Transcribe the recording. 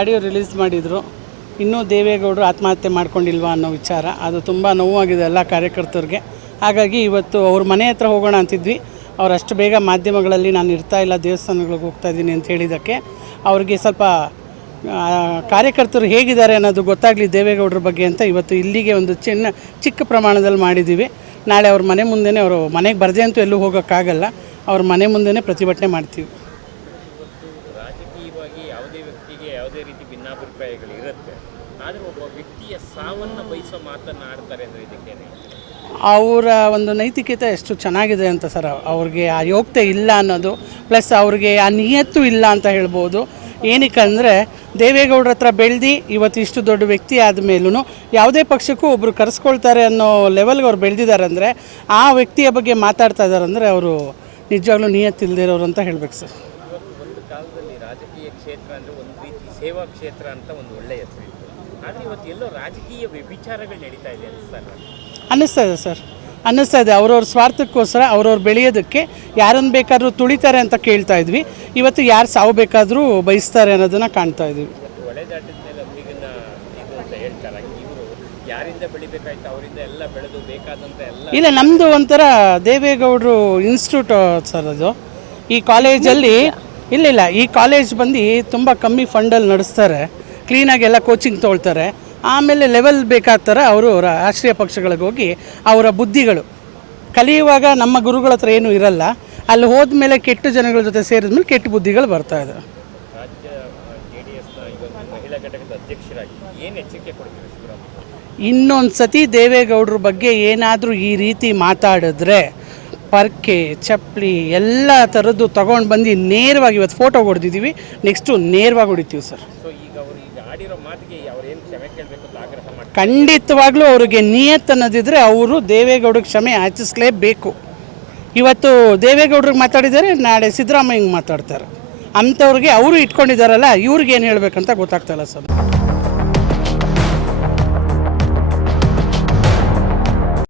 Audio release ಮಾಡಿದರು. ಇನ್ನೂ ದೇವೇಗೌಡರು ಆತ್ಮಹತ್ಯೆ ಮಾಡ್ಕೊಂಡಿಲ್ವಾ ಅನ್ನೋ ವಿಚಾರ. ಅದು ತುಂಬ ನೋವಾಗಿದೆ ಎಲ್ಲ ಕಾರ್ಯಕರ್ತರಿಗೆ. ಹಾಗಾಗಿ ಇವತ್ತು ಅವ್ರ ಮನೆ ಹತ್ರ ಹೋಗೋಣ ಅಂತಿದ್ವಿ. ಅವರಷ್ಟು ಬೇಗ ಮಾಧ್ಯಮಗಳಲ್ಲಿ ನಾನು ಇರ್ತಾ ಇಲ್ಲ, ದೇವಸ್ಥಾನಗಳಿಗೆ ಹೋಗ್ತಾ ಇದ್ದೀನಿ ಅಂತ ಹೇಳಿದ್ದಕ್ಕೆ. ಅವ್ರಿಗೆ ಸ್ವಲ್ಪ ಕಾರ್ಯಕರ್ತರು ಹೇಗಿದ್ದಾರೆ ಅನ್ನೋದು ಗೊತ್ತಾಗಲಿ ದೇವೇಗೌಡರ ಬಗ್ಗೆ ಅಂತ ಇವತ್ತು ಇಲ್ಲಿಗೆ ಒಂದು ಚಿನ್ನ, ಚಿಕ್ಕ ಪ್ರಮಾಣದಲ್ಲಿ ಮಾಡಿದ್ದೀವಿ. ನಾಳೆ ಅವ್ರ ಮನೆ ಮುಂದೆನೇ, ಅವರು ಮನೆಗೆ ಬರದೆ ಅಂತೂ ಎಲ್ಲೂ ಹೋಗೋಕ್ಕಾಗಲ್ಲ. ಅವ್ರ ಮನೆ ಮುಂದೆನೇ ಪ್ರತಿಭಟನೆ ಮಾಡ್ತೀವಿ ರಾಜಕೀಯವಾಗಿ ಯಾವುದೇ ವ್ಯಕ್ತಿಗೆ ಯಾವುದೇ ರೀತಿ ಆದರೆ ಒಬ್ಬ ವ್ಯಕ್ತಿಯ ಸಾವನ್ನು ಬಯಸೋ ಮಾತನ್ನು ಆಡ್ತಾರೆ ಅಂದರೆ ಅವರ ಒಂದು ನೈತಿಕತೆ ಎಷ್ಟು ಚೆನ್ನಾಗಿದೆ ಅಂತ ಸರ್, ಅವ್ರಿಗೆ ಆ ಯೋಗ್ಯತೆ ಇಲ್ಲ ಅನ್ನೋದು, ಪ್ಲಸ್ ಅವ್ರಿಗೆ ಆ ನಿಯತ್ತು ಇಲ್ಲ ಅಂತ ಹೇಳ್ಬೋದು. ಏನಕ್ಕಂದರೆ ದೇವೇಗೌಡರ ಹತ್ರ ಬೆಳೆದು ಇವತ್ತು ಇಷ್ಟು ದೊಡ್ಡ ವ್ಯಕ್ತಿ ಆದ ಮೇಲೂ ಯಾವುದೇ ಪಕ್ಷಕ್ಕೂ ಒಬ್ಬರು ಕರೆಸ್ಕೊಳ್ತಾರೆ ಅನ್ನೋ ಲೆವೆಲ್ಗೆ ಅವ್ರು ಬೆಳೆದಿದ್ದಾರೆ ಅಂದರೆ, ಆ ವ್ಯಕ್ತಿಯ ಬಗ್ಗೆ ಮಾತಾಡ್ತಾ ಇದ್ದಾರೆ ಅಂದರೆ, ಅವರು ನಿಜವಾಗ್ಲೂ ನಿಯತ್ತಿಲ್ದಿರೋರು ಅಂತ ಹೇಳಬೇಕು ಸರ್. ಕಾಲದಲ್ಲಿ ರಾಜಕೀಯ ಕ್ಷೇತ್ರ ಅಂದರೆ ಒಂದು ರೀತಿ ಸೇವಾ ಕ್ಷೇತ್ರ ಅಂತ ಒಂದು ಒಳ್ಳೆಯ ಹೆಸರು ಇತ್ತು. ಆದರೆ ಇವತ್ತು ಎಲ್ಲೋ ರಾಜಕೀಯ ವ್ಯಭಿಚಾರಗಳು ನಡೀತಾ ಇದೆ ಸರ್ ಅನ್ನಿಸ್ತಾ ಇದೆ ಸರ್. ಅನ್ನಿಸ್ತಾ ಇದೆ. ಅವ್ರವ್ರ ಸ್ವಾರ್ಥಕ್ಕೋಸ್ಕರ ಅವ್ರವ್ರು ಬೆಳೆಯೋದಕ್ಕೆ ಯಾರನ್ನು ಬೇಕಾದರೂ ತುಳಿತಾರೆ ಅಂತ ಕೇಳ್ತಾ ಇದ್ವಿ. ಇವತ್ತು ಯಾರು ಸಾವು ಬೇಕಾದರೂ ಬಯಸ್ತಾರೆ ಅನ್ನೋದನ್ನು ಕಾಣ್ತಾ ಇದ್ವಿ ಇವತ್ತು ಒಳೆ ಮೇಲೆ ಅಲ್ಲಿಗಿನ ಇದು ಅಂತ ಹೇಳ್ತಾರೆ? ಇವರು ಯಾರಿಂದ ಬೆಳಿಬೇಕಾಯ್ತು ಅವರಿಂದ ಎಲ್ಲ ಬೆಳೆದು ಬೇಕಾದಂಥ ಎಲ್ಲ ಇಲ್ಲ ನಮ್ಮದು ಒಂಥರ ದೇವೇಗೌಡರು ಇನ್ಸ್ಟಿಟ್ಯೂಟ್ ಸರ್ ಅದು. ಈ ಕಾಲೇಜಲ್ಲಿ ಇಲ್ಲ ಇಲ್ಲ. ಈ ಕಾಲೇಜ್ ಬಂದು ತುಂಬ ಕಮ್ಮಿ ಫಂಡಲ್ಲಿ ನಡೆಸ್ತಾರೆ. ಕ್ಲೀನಾಗಿ ಎಲ್ಲ ಕೋಚಿಂಗ್ ತೊಗೊಳ್ತಾರೆ. ಆಮೇಲೆ ಲೆವೆಲ್ ಬೇಕಾದ ಥರ ಅವರು ರಾಷ್ಟ್ರೀಯ ಪಕ್ಷಗಳಿಗೆ ಹೋಗಿ ಅವರ ಬುದ್ಧಿಗಳು. ಕಲಿಯುವಾಗ ನಮ್ಮ ಗುರುಗಳ ಹತ್ರ ಏನೂ ಇರಲ್ಲ. ಅಲ್ಲಿ ಹೋದ್ಮೇಲೆ ಕೆಟ್ಟ ಜನಗಳ ಜೊತೆ ಸೇರಿದ ಮೇಲೆ ಕೆಟ್ಟ ಬುದ್ಧಿಗಳು ಬರ್ತಾ ಇದೆ. ಇನ್ನೊಂದು ಸತಿ ದೇವೇಗೌಡರ ಬಗ್ಗೆ ಏನಾದರೂ ಈ ರೀತಿ ಮಾತಾಡಿದ್ರೆ ಪರ್ಕೆ ಚಪ್ಪಲಿ ಎಲ್ಲ ಥರದ್ದು ತಗೊಂಡು ಬಂದು ನೇರವಾಗಿ ಇವತ್ತು ಫೋಟೋ ಹೊಡೆದಿದ್ದೀವಿ ನೆಕ್ಸ್ಟು ನೇರವಾಗಿ ಹೊಡಿತೀವಿ ಸರ್ ಖಂಡಿತವಾಗ್ಲೂ ಅವ್ರಿಗೆ ನಿಯತ್ ಅನ್ನೋದಿದ್ರೆ ಅವರು ದೇವೇಗೌಡರಿಗೆ ಕ್ಷಮೆ ಆಚಿಸ್ಲೇಬೇಕು ಇವತ್ತು ದೇವೇಗೌಡ್ರಿಗೆ ಮಾತಾಡಿದ್ದಾರೆ ನಾಳೆ ಸಿದ್ದರಾಮಯ್ಯಂಗೆ ಮಾತಾಡ್ತಾರೆ. ಅಂಥವ್ರಿಗೆ ಅವರು ಇಟ್ಕೊಂಡಿದ್ದಾರಲ್ಲ ಇವ್ರಿಗೆ ಏನು ಹೇಳಬೇಕಂತ ಗೊತ್ತಾಗ್ತಾಯಿಲ್ಲ ಸರ್